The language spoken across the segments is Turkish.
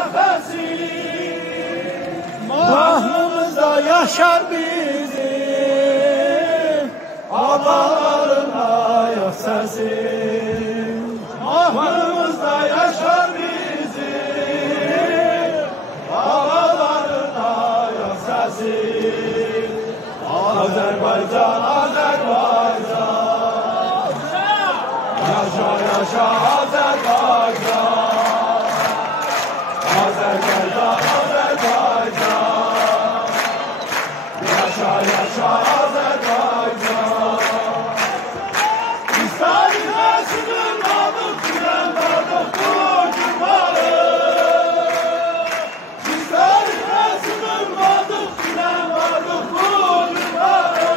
nefesi, mahnımızda yaşar bizim ataların ayak sesi. Mahnımızda yaşar bizim ataların ayak sesi. Azerbaycan, Azerbaycan, yaşa yaşa Azerbaycan, Azerbaycan, Azerbaycan, yaşa yaşa Azerbaycan. Biz tarihe sığınmadık, güvenmadık bu cumali. Biz tarihe sığınmadık, güvenmadık bu cumali.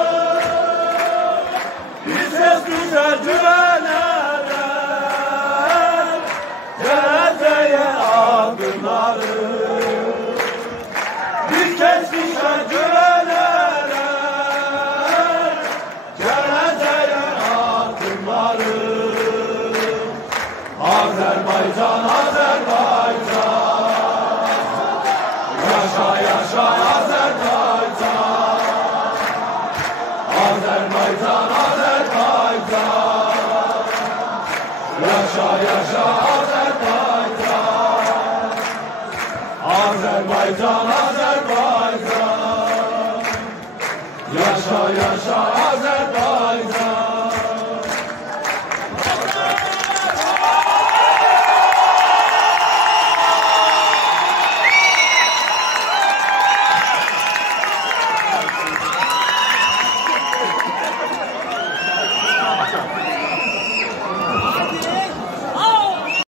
Biz eskize güvenerek geleceğe adımları. Biz eskize güvenerek geleceğe adımları. Azerbaycan, Azerbaycan, yaşa yaşa Azerbaycan, Azerbaycan, Azerbaycan, yaşa yaşa Azerbaycan, Azerbaycan, Azerbaycan, yaşa yaşa Azerbaycan.